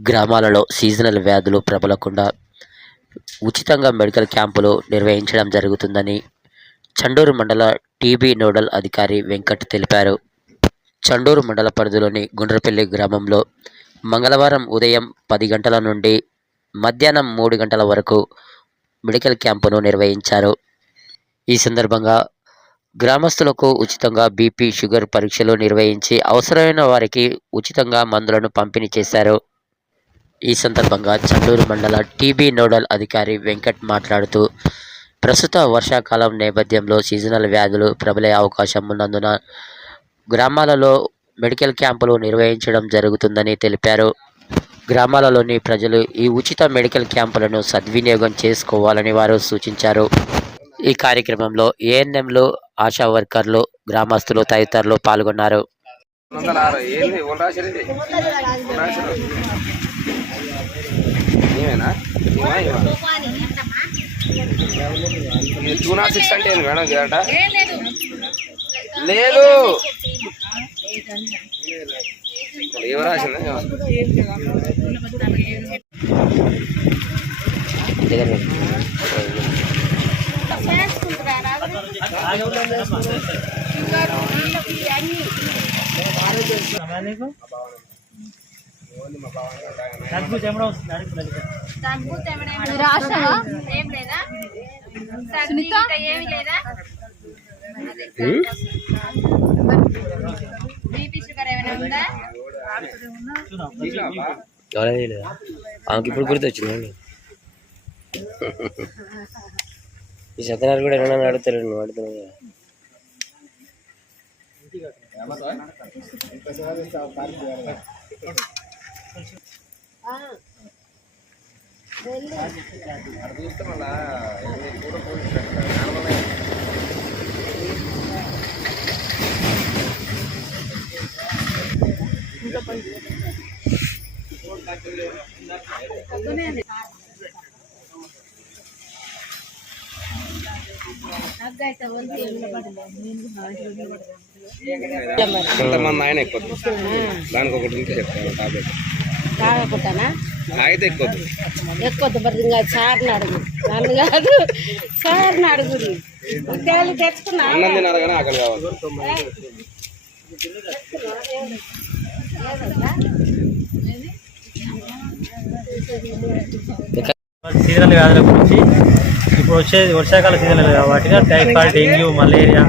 గ్రామాలలో సీజనల్ వ్యాధులు ప్రబలకుండా ఉచితంగా మెడికల్ క్యాంపులు నిర్వహించడం జరుగుతుందని చండూరు మండల టీబీ నోడల్ అధికారి వెంకట్ తెలిపారు. చండూరు మండల పరిధిలోని గుండ్రపల్లి గ్రామంలో మంగళవారం ఉదయం పది గంటల నుండి మధ్యాహ్నం మూడు గంటల వరకు మెడికల్ క్యాంపును నిర్వహించారు. ఈ సందర్భంగా గ్రామస్తులకు ఉచితంగా బీపీ షుగర్ పరీక్షలు నిర్వహించి అవసరమైన వారికి ఉచితంగా మందులను పంపిణీ చేశారు. ఈ సందర్భంగా చండూరు మండల టీబీ నోడల్ అధికారి వెంకట్ మాట్లాడుతూ ప్రస్తుత వర్షాకాలం నేపథ్యంలో సీజనల్ వ్యాధులు ప్రబలే అవకాశం ఉన్నందున గ్రామాలలో మెడికల్ క్యాంపులు నిర్వహించడం జరుగుతుందని తెలిపారు. గ్రామాలలోని ప్రజలు ఈ ఉచిత మెడికల్ క్యాంపులను సద్వినియోగం చేసుకోవాలని వారు సూచించారు. ఈ కార్యక్రమంలో ఏఎన్ఎంలు ఆశా వర్కర్లు గ్రామస్తులు తదితరులు పాల్గొన్నారు. వందల టూ నాట్ సిక్స్ అంటే ఏంది మేడం గిరాట? లేదు. ఎవరు రాష్ట్రమా ఏం లేదా? సునీత? ఏమి లేదా? బీపీ షుగర్ ఏమైనా ఉందా? ఆమెకి ఇప్పుడు గుర్తు వచ్చిందండి ఈ సత్యనారాయణ కూడా ఏమైనా అడుగుతారు నువ్వు అడుగుతున్నావు కదా. కూడా ఎంతమంది ఆయన ఎక్కువ దానికి ఒకటి ఉంటే చెప్తాను టాబ్లెట్. తాగకుండానా? తాగితే ఎక్కువ ఎక్కువ మరి ఇంకా సార్ని అడుగు. నన్ను కాదు సార్ని అడుగు. తెచ్చుకున్నా? ఆకలి కావాలి సీజనల్ వ్యాధుల గురించి. ఇప్పుడు వచ్చే వర్షాకాల సీజనల్ వాటిగా టైఫాయిడ్ డెంగ్యూ మలేరియా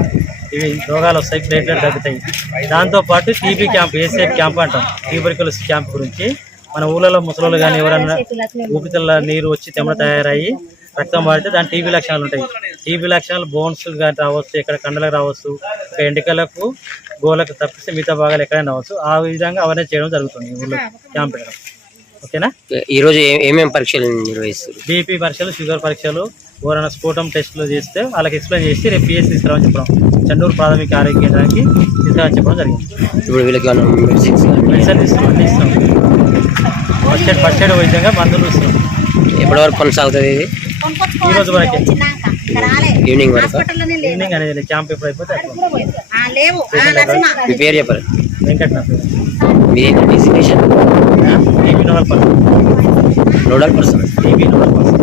ఇవి రోగాలు వస్తాయి ప్లేట్లెట్ తగ్గుతాయి. దాంతోపాటు టీబీ క్యాంప్ ఏసేఫ్ క్యాంప్ అంటాం. ట్యూబర్కులస్ క్యాంప్ గురించి. మన ఊళ్ళలో ముసలోళ్ళు కానీ ఎవరన్నా ఊపిరితిత్తుల నీరు వచ్చి తెమ్మ తయారయ్యి రక్తం వాడితే దాని టీబీ లక్షణాలు ఉంటాయి. టీబీ లక్షణాలు బోన్స్ కానీ రావచ్చు ఇక్కడ కండలకు రావచ్చు ఒక ఎండికలకు గోలకు తప్పిస్తే మిగతా భాగాలు ఎక్కడైనా రావచ్చు. ఆ విధంగా అవేర్నెస్ చేయడం జరుగుతుంది ఊళ్ళో క్యాంప్ పెట్టడం ఓకేనా? ఈ రోజు ఏ- ఏమేం పరీక్షలు నిర్వహిస్తారు? బీపీ పరీక్షలు షుగర్ పరీక్షలు ఎవరైనా స్ఫోటం టెస్టులు చేస్తే వాళ్ళకి ఎక్స్ప్లెయిన్ చేసి రేపు పిఎస్ తీసుకురామని చెప్పడం. చండూరు ప్రాథమిక ఆరోగ్య కేంద్రానికి తీసుకురామని చెప్పడం జరిగింది. ఇప్పుడు వీళ్ళకి medicines medicine first aid first aid వైద్యంగా మందులు ఇస్తాం ఎప్పటి వరకు కొనసాగుతుంది ఇది? ఈ రోజు వరకే. ఈవినింగ్ వరకు? ఈవినింగ్ అనేది క్యాంప్ ఎప్పుడు అయిపోతే మీ పేరు వెంకట్ మీ TB nodal person nodal person TB nodal person